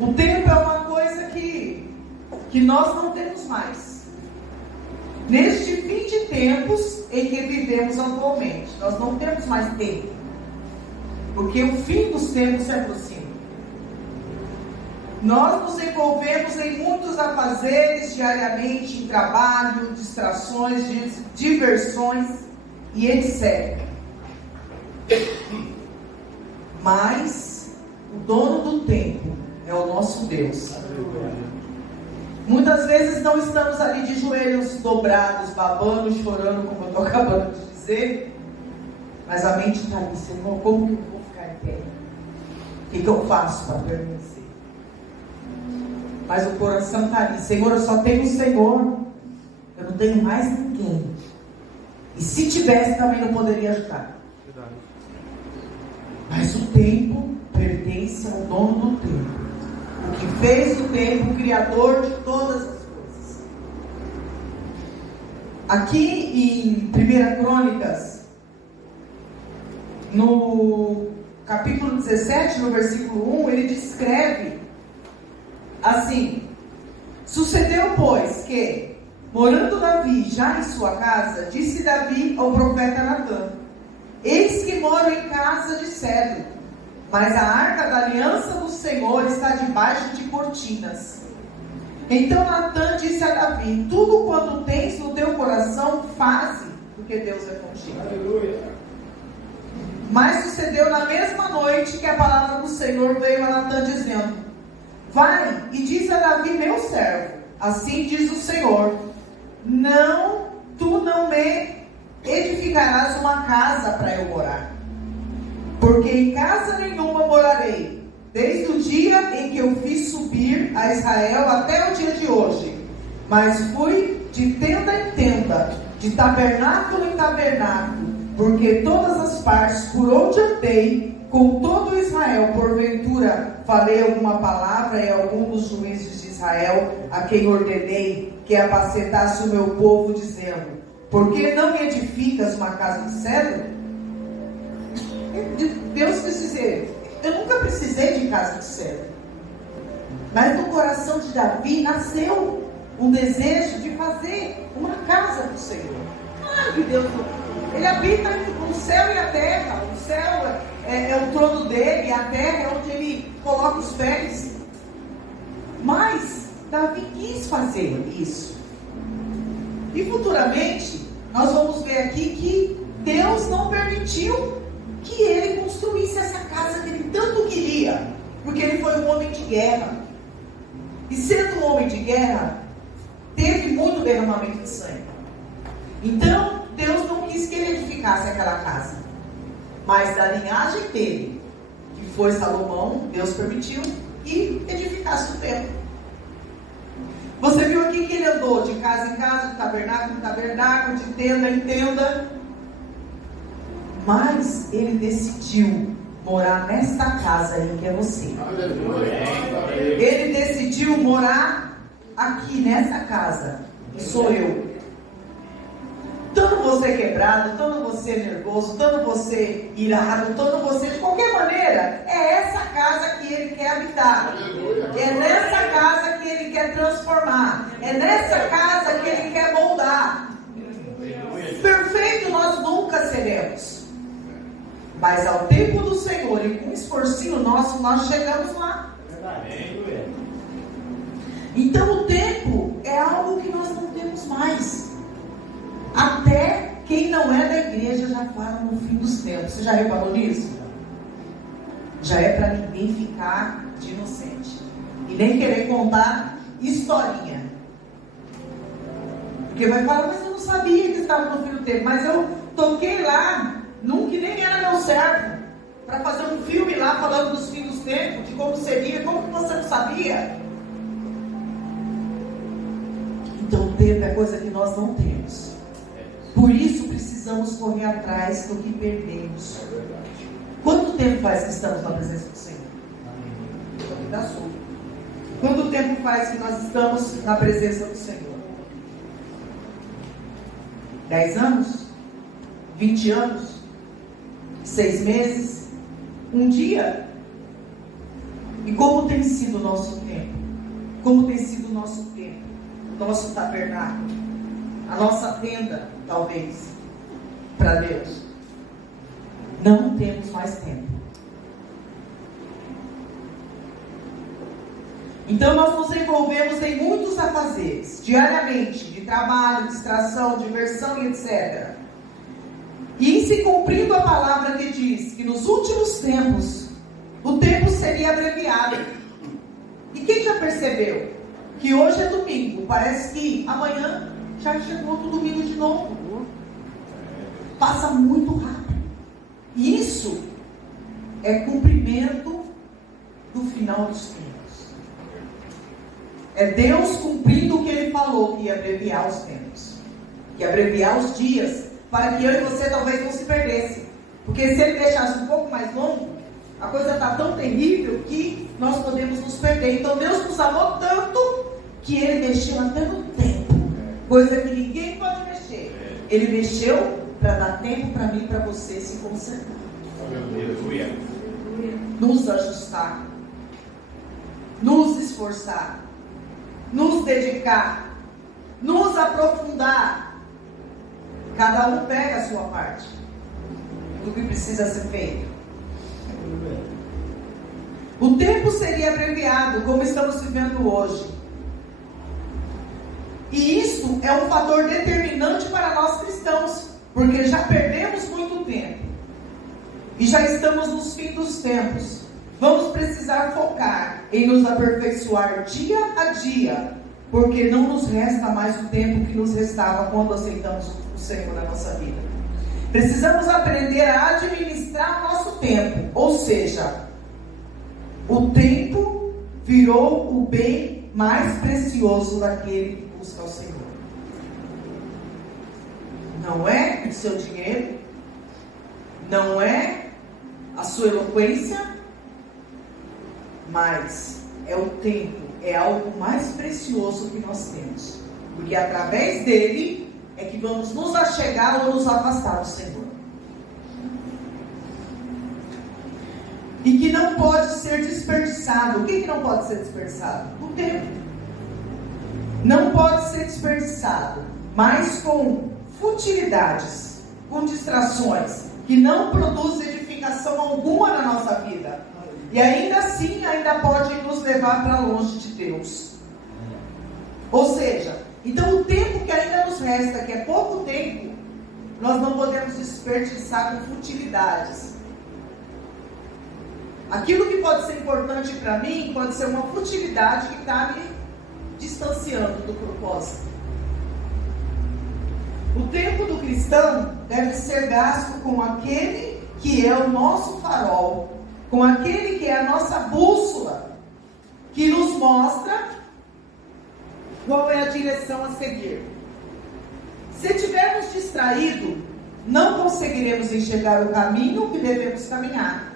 O tempo é uma coisa que nós não temos mais. Neste fim de tempos em que vivemos atualmente, nós não temos mais tempo, porque o fim dos tempos se aproxima. Nós nos envolvemos em muitos afazeres diariamente, em trabalho, distrações, diversões e etc. Mas o dono do tempo é o nosso Deus. Muitas vezes não estamos ali de joelhos dobrados, babando, chorando, como eu estou acabando de dizer, mas a mente está ali: Senhor, como que eu vou ficar em pé? O que eu faço para permanecer? Mas o coração está ali: Senhor, eu só tenho o Senhor, eu não tenho mais ninguém. E se tivesse, também não poderia ajudar. Mas o tempo pertence ao dono do tempo, o que fez o tempo, o Criador de todas as coisas. Aqui em 1 Crônicas, no capítulo 17, no versículo 1, ele descreve assim: sucedeu, pois, que, morando Davi já em sua casa, disse Davi ao profeta Natã: eis que moro em casa de cedro, mas a arca da aliança do Senhor está debaixo de cortinas. Então Natã disse a Davi: tudo quanto tens no teu coração, faze, porque Deus é contigo. Aleluia. Mas sucedeu na mesma noite que a palavra do Senhor veio a Natã dizendo: vai e diz a Davi, meu servo, assim diz o Senhor: tu não me edificarás uma casa para eu morar, porque em casa nenhuma morarei, desde o dia em que eu fiz subir a Israel até o dia de hoje, mas fui de tenda em tenda, de tabernáculo em tabernáculo, porque todas as partes por onde andei, com todo Israel, porventura falei alguma palavra em algum dos juízes de Israel, a quem ordenei que apacentasse o meu povo, dizendo: por que não me edificas uma casa de cedro? Deus quis dizer: eu nunca precisei de casa de cedro. Mas no coração de Davi nasceu um desejo de fazer uma casa do Senhor. Claro que Deus, ele habita entre o céu e a terra. O céu é o trono dele, e a terra é onde ele coloca os pés. Mas Davi quis fazer isso. E futuramente nós vamos ver aqui que Deus não permitiu que ele construísse essa casa que ele tanto queria, porque ele foi um homem de guerra. E sendo um homem de guerra, teve muito derramamento de sangue. Então Deus não quis que ele edificasse aquela casa. Mas da linhagem dele, que foi Salomão, Deus permitiu que edificasse o templo. Você viu aqui que ele andou de casa em casa, de tabernáculo em tabernáculo, de tenda em tenda. Mas ele decidiu morar nesta casa aí que é você. Ele decidiu morar aqui nessa casa, que sou eu. Tanto você quebrado, tanto você nervoso, tanto você irado, tanto você de qualquer maneira, é essa casa que ele quer habitar. É nessa casa que ele quer transformar. É nessa casa que ele quer moldar. Perfeito nós nunca seremos. Mas ao tempo do Senhor e com um esforcinho nosso, nós chegamos lá. Então o tempo é algo que nós não temos mais. Até quem não é da igreja já fala no fim dos tempos. Você já reparou nisso? Já é para ninguém ficar de inocente e nem querer contar historinha. Porque vai falar: mas eu não sabia que estava no fim do tempo. Mas eu toquei lá num que nem era meu servo, para fazer um filme lá falando dos fins dos tempos, de como seria. Como que você não sabia? Então o tempo é coisa que nós não temos. Por isso precisamos correr atrás do que perdemos. Quanto tempo faz que estamos na presença do Senhor? Quanto tempo faz que nós estamos na presença do Senhor? 10 anos? 20 anos? 6 meses? Um dia? E como tem sido o nosso tempo? Como tem sido o nosso tempo? O nosso tabernáculo? A nossa tenda, talvez, para Deus? Não temos mais tempo. Então nós nos envolvemos em muitos afazeres, diariamente, de trabalho, distração, diversão e etc. E em se cumprindo a palavra que diz que nos últimos tempos, o tempo seria abreviado. E quem já percebeu que hoje é domingo, parece que amanhã já chegou outro domingo de novo. Passa muito rápido. E isso é cumprimento do final dos tempos. É Deus cumprindo o que Ele falou, que ia abreviar os tempos, que ia abreviar os dias, para que eu e você talvez não se perdesse. Porque se Ele deixasse um pouco mais longo, a coisa está tão terrível que nós podemos nos perder. Então Deus nos amou tanto que Ele mexeu até no tempo, coisa que ninguém pode mexer. Ele mexeu para dar tempo para mim e para você se consertar, nos ajustar, nos esforçar, nos dedicar, nos aprofundar. Cada um pega a sua parte do que precisa ser feito. O tempo seria abreviado, como estamos vivendo hoje. E isso é um fator determinante para nós cristãos, porque já perdemos muito tempo e já estamos nos fins dos tempos. Vamos precisar focar em nos aperfeiçoar dia a dia, porque não nos resta mais o tempo que nos restava quando aceitamos o Senhor na nossa vida. Precisamos aprender a administrar o nosso tempo, ou seja, o tempo virou o bem mais precioso daquele que busca o Senhor. Não é o seu dinheiro, não é a sua eloquência, mas é o tempo, é algo mais precioso que nós temos, porque através dele é que vamos nos achegar ou nos afastar do Senhor. E que não pode ser desperdiçado. O que não pode ser desperdiçado? O tempo. Não pode ser desperdiçado, mas com futilidades, com distrações, que não produzem edificação alguma na nossa vida. E ainda assim, ainda pode nos levar para longe de Deus. Ou seja, então o tempo que ainda nos resta, que é pouco tempo, nós não podemos desperdiçar com futilidades. Aquilo que pode ser importante para mim, pode ser uma futilidade que está me distanciando do propósito. O tempo do cristão deve ser gasto com aquele que é o nosso farol, com aquele que é a nossa bússola, que nos mostra qual é a direção a seguir. Se estivermos distraídos, não conseguiremos enxergar o caminho que devemos caminhar.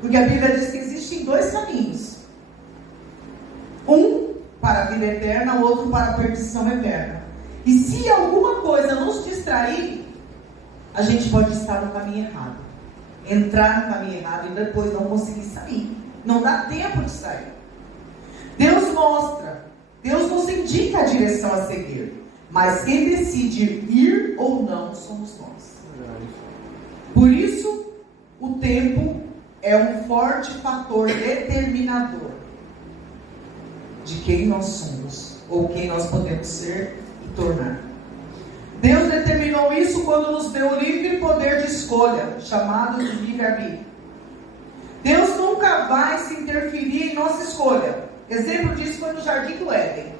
Porque a Bíblia diz que existem dois caminhos. Um para a vida eterna, o outro para a perdição eterna. E se alguma coisa nos distrair, a gente pode estar no caminho errado. Entrar no caminho errado e depois não conseguir sair. Não dá tempo de sair. Deus mostra, Deus nos indica a direção a seguir. Mas quem decide ir ou não somos nós. Por isso, o tempo é um forte fator determinador de quem nós somos, ou quem nós podemos ser e tornar. Deus determinou isso quando nos deu o livre poder de escolha, chamado de livre-arbítrio. Deus nunca vai se interferir em nossa escolha. Exemplo disso foi no Jardim do Éden.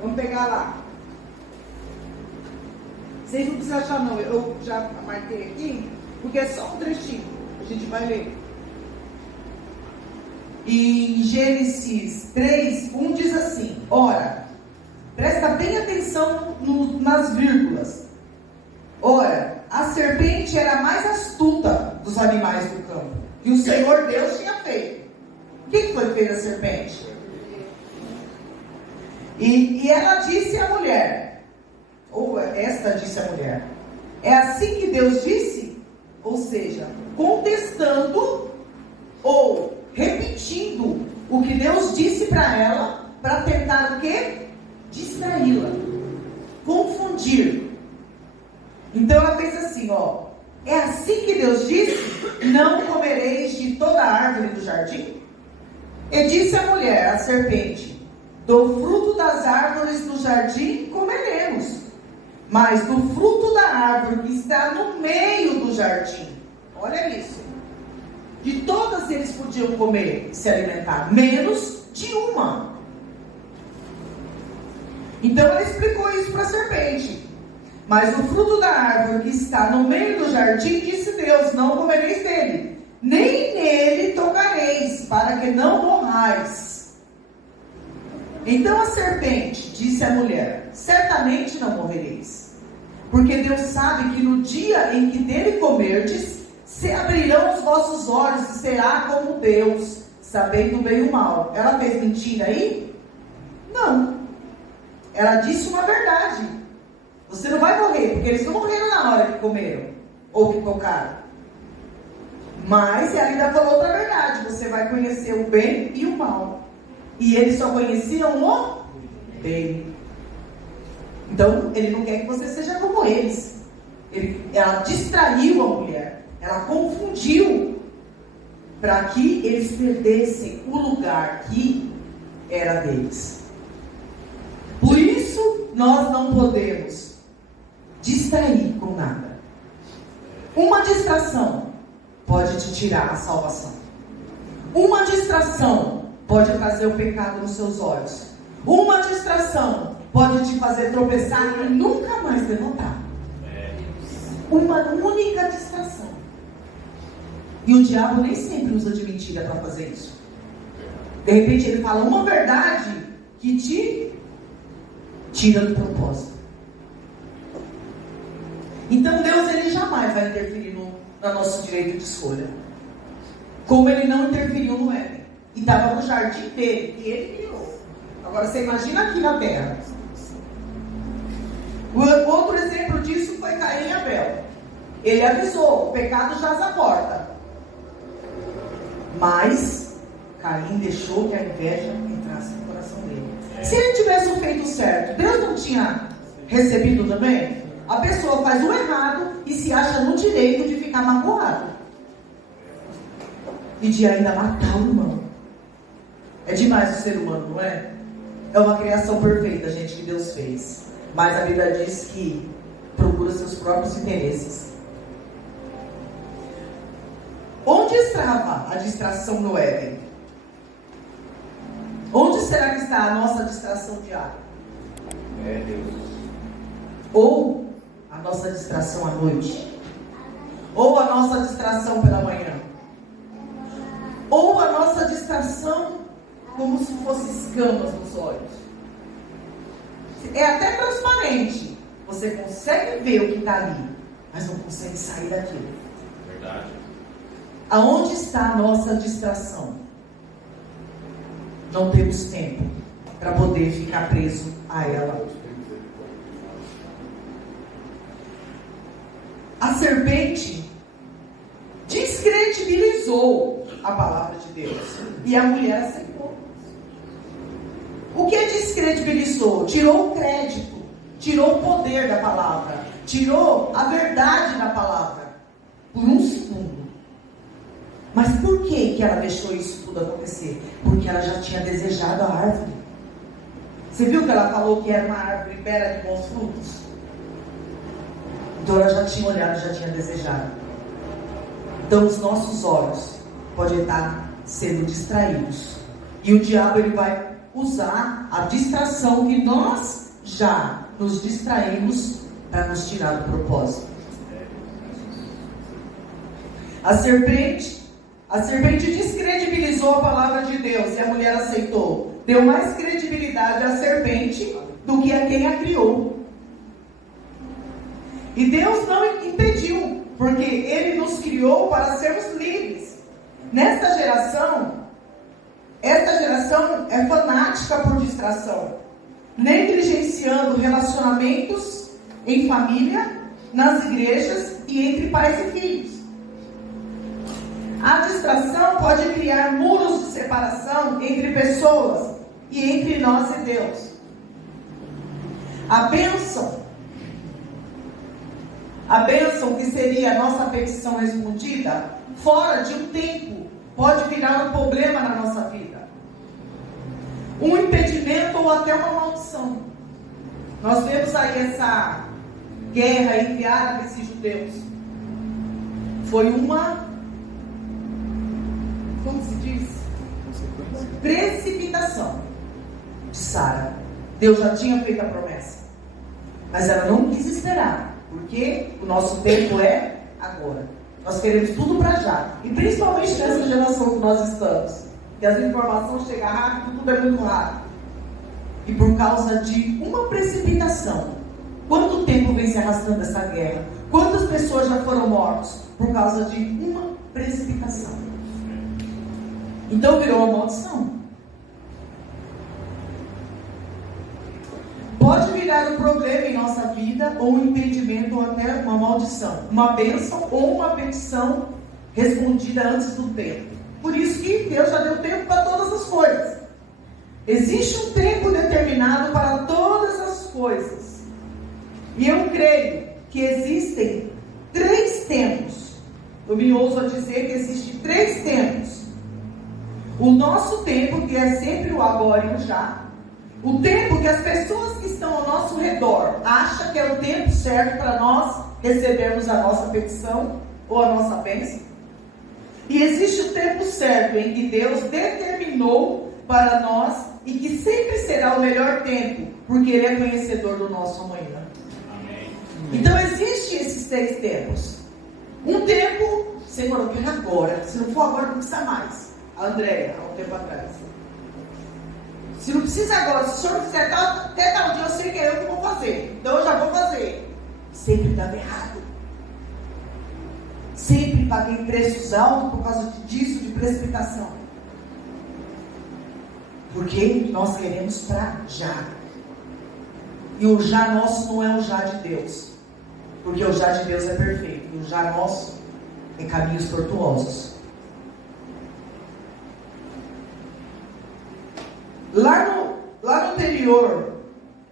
Vamos pegar lá. Vocês não precisam achar não, eu já marquei aqui, porque é só um trechinho. A gente vai ler. Em Gênesis 3, 1 diz assim: ora, presta bem atenção nas vírgulas. Ora, a serpente era a mais astuta dos animais do campo, que o Senhor Deus tinha feito. O que foi feito a serpente? E ela disse à mulher, ou esta disse à mulher: é assim que Deus disse? Ou seja, contestando ou repetindo repetindo o que Deus disse para ela, para tentar o quê? Distraí-la, confundir. Então ela fez assim, ó: é assim que Deus disse: não comereis de toda árvore do jardim? E disse a mulher, a serpente: do fruto das árvores do jardim comeremos, mas do fruto da árvore que está no meio do jardim, olha isso, de todas eles podiam comer, se alimentar, menos de uma. Então ela explicou isso para a serpente: mas o fruto da árvore que está no meio do jardim, disse Deus, não comereis dele, nem nele tocareis, para que não morrais. Então a serpente disse à mulher: certamente não morrereis, porque Deus sabe que no dia em que dele comerdes, se abrirão os vossos olhos e será como Deus, sabendo o bem e o mal. Ela fez mentira aí? Não. Ela disse uma verdade. Você não vai morrer, porque eles não morreram na hora que comeram ou que tocaram. Mas ela ainda falou outra verdade: você vai conhecer o bem e o mal. E eles só conheciam o bem. Então ele não quer que você seja como eles. Ela distraiu a mulher, ela confundiu, para que eles perdessem o lugar que era deles. Por isso nós não podemos distrair com nada. Uma distração pode te tirar a salvação. Uma distração pode trazer o pecado nos seus olhos. Uma distração pode te fazer tropeçar e nunca mais levantar. Uma única distração. E o diabo nem sempre usa de mentira para fazer isso. De repente ele fala uma verdade que te tira do propósito. Então Deus, ele jamais vai interferir no nosso direito de escolha, como ele não interferiu no Éden, e estava no jardim dele, que ele criou. Agora você imagina aqui na terra. O outro exemplo disso foi Caim e Abel. Ele avisou: o pecado jaz à porta. Mas Caim deixou que a inveja entrasse no coração dele. Se ele tivesse feito certo, Deus não tinha recebido também? A pessoa faz o errado e se acha no direito de ficar magoado e de ainda matar o irmão. É demais o ser humano, não é? É uma criação perfeita, gente, que Deus fez. Mas a Bíblia diz que procura seus próprios interesses. Onde estava a distração no Éden? Onde será que está a nossa distração diária? É Deus. Ou a nossa distração à noite? Ou a nossa distração pela manhã? Ou a nossa distração como se fosse escamas nos olhos? É até transparente. Você consegue ver o que está ali, mas não consegue sair daquilo. Verdade. Aonde está a nossa distração? Não temos tempo para poder ficar preso a ela. A serpente descredibilizou a palavra de Deus e a mulher aceitou. O que descredibilizou? Tirou o crédito, tirou o poder da palavra, tirou a verdade da palavra por um segundo. Mas por que ela deixou isso tudo acontecer? Porque ela já tinha desejado a árvore. Você viu que ela falou que era uma árvore bela de bons frutos? Então ela já tinha olhado, já tinha desejado. Então os nossos olhos podem estar sendo distraídos. E o diabo, ele vai usar a distração que nós já nos distraímos para nos tirar do propósito. A serpente descredibilizou a palavra de Deus e a mulher aceitou. Deu mais credibilidade à serpente do que a quem a criou. E Deus não impediu, porque Ele nos criou para sermos livres. Nesta geração, esta geração é fanática por distração, negligenciando relacionamentos em família, nas igrejas e entre pais e filhos. A distração pode criar muros de separação entre pessoas e entre nós e Deus. A bênção que seria a nossa petição respondida, fora de um tempo, pode virar um problema na nossa vida. Um impedimento ou até uma maldição. Nós vemos aí essa guerra entre árabes e judeus. Foi uma, como se diz? Precipitação de Sara. Deus já tinha feito a promessa, mas ela não quis esperar, porque o nosso tempo é agora. Nós queremos tudo para já, e principalmente nessa geração que nós estamos, que as informações chegam rápido, tudo é muito rápido. E por causa de uma precipitação, quanto tempo vem se arrastando essa guerra? Quantas pessoas já foram mortas por causa de uma precipitação? Então virou uma maldição. Pode virar um problema em nossa vida, ou um impedimento, ou até uma maldição. Uma bênção ou uma petição respondida antes do tempo. Por isso que Deus já deu tempo para todas as coisas. Existe um tempo determinado para todas as coisas. E eu creio que existem 3 tempos. Eu me ouso a dizer que existem 3 tempos. O nosso tempo, que é sempre o agora e o já. O tempo que as pessoas que estão ao nosso redor acham que é o tempo certo para nós recebermos a nossa petição ou a nossa bênção. E existe o tempo certo em que Deus determinou para nós e que sempre será o melhor tempo, porque Ele é conhecedor do nosso amanhã. Amém. Então existem esses 3 tempos. Um tempo, Senhor, eu quero agora. Se não for agora, não precisa mais. A Andréia, há um tempo atrás. Se não precisa agora, se o Senhor fizer até tal dia, eu sei que é eu que vou fazer. Então eu já vou fazer. Sempre dava errado. Sempre paguei preços altos por causa disso, de precipitação. Porque nós queremos para já. E o já nosso não é o já de Deus. Porque o já de Deus é perfeito. E o já nosso é caminhos tortuosos. Lá no interior,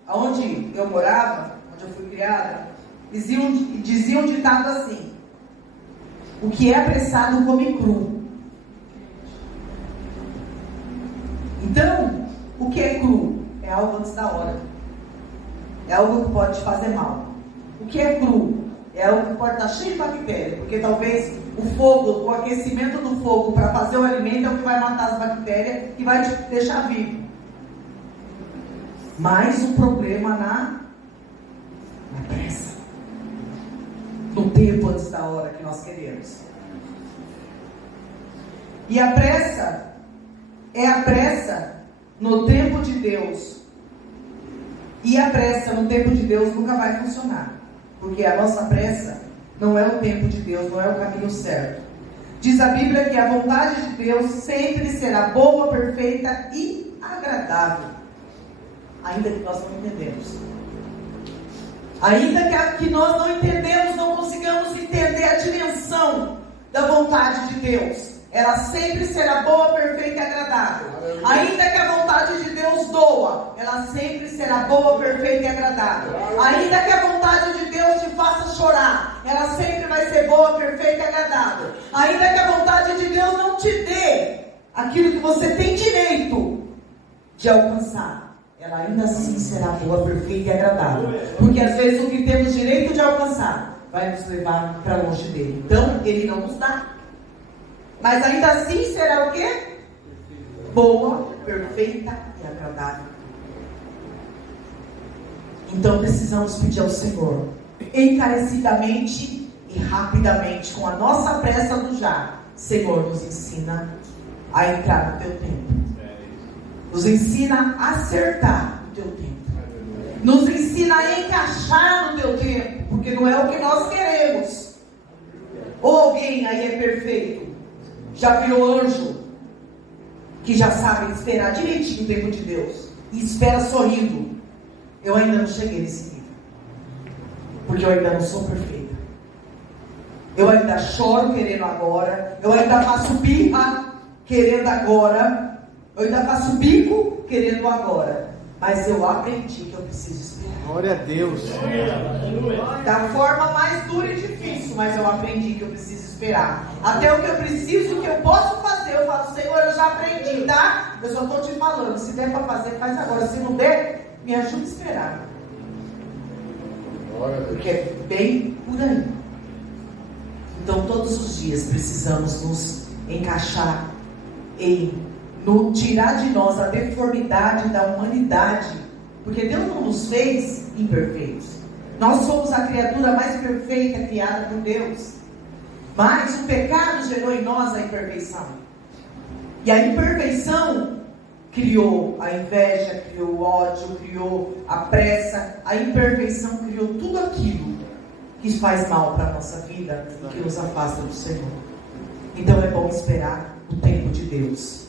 onde eu morava, onde eu fui criada, diziam um ditado assim: o que é apressado come cru. Então, o que é cru? É algo antes da hora. É algo que pode te fazer mal. O que é cru? É algo que pode estar cheio de bactérias, porque talvez o fogo, o aquecimento do fogo para fazer o alimento é o que vai matar as bactérias e vai te deixar vivo. Mas o problema na pressa, no tempo antes da hora que nós queremos. E a pressa é a pressa no tempo de Deus. E a pressa no tempo de Deus nunca vai funcionar, porque a nossa pressa não é o tempo de Deus, não é o caminho certo. Diz a Bíblia que a vontade de Deus sempre será boa, perfeita e agradável. Ainda que nós não entendemos. Ainda que nós não entendemos, não consigamos entender a dimensão da vontade de Deus. Ela sempre será boa, perfeita e agradável. Ainda que a vontade de Deus doa, ela sempre será boa, perfeita e agradável. Ainda que a vontade de Deus te faça chorar, ela sempre vai ser boa, perfeita e agradável. Ainda que a vontade de Deus não te dê aquilo que você tem direito de alcançar, ela ainda assim será boa, perfeita e agradável. Porque às vezes o que temos direito de alcançar vai nos levar para longe dele. Então, ele não nos dá. Mas ainda assim será o quê? Boa, perfeita e agradável. Então precisamos pedir ao Senhor, encarecidamente e rapidamente, com a nossa pressa do já. Senhor, nos ensina a entrar no teu tempo. Nos ensina a acertar o teu tempo. Nos ensina a encaixar no teu tempo, porque não é o que nós queremos. Ou alguém aí é perfeito, já virou anjo, que já sabe esperar direitinho o tempo de Deus, e espera sorrindo. Eu ainda não cheguei nesse nível, porque eu ainda não sou perfeita. Eu ainda choro querendo agora, eu ainda faço birra, querendo agora. Eu ainda faço bico querendo agora. Mas eu aprendi que eu preciso esperar. Glória a Deus. Da forma mais dura e difícil, mas eu aprendi que eu preciso esperar. Até o que eu preciso, o que eu posso fazer, eu falo, Senhor, eu já aprendi, tá? Eu só estou te falando. Se der para fazer, faz agora. Se não der, me ajuda a esperar. Porque é bem por aí. Então, todos os dias precisamos nos encaixar tirar de nós a deformidade da humanidade, porque Deus não nos fez imperfeitos. Nós somos a criatura mais perfeita criada por Deus, mas o pecado gerou em nós a imperfeição, e a imperfeição criou a inveja, criou o ódio, criou a pressa. A imperfeição criou tudo aquilo que faz mal para a nossa vida e que nos afasta do Senhor. Então é bom esperar o tempo de Deus.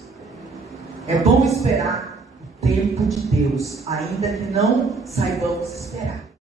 É bom esperar o tempo de Deus, ainda que não saibamos esperar.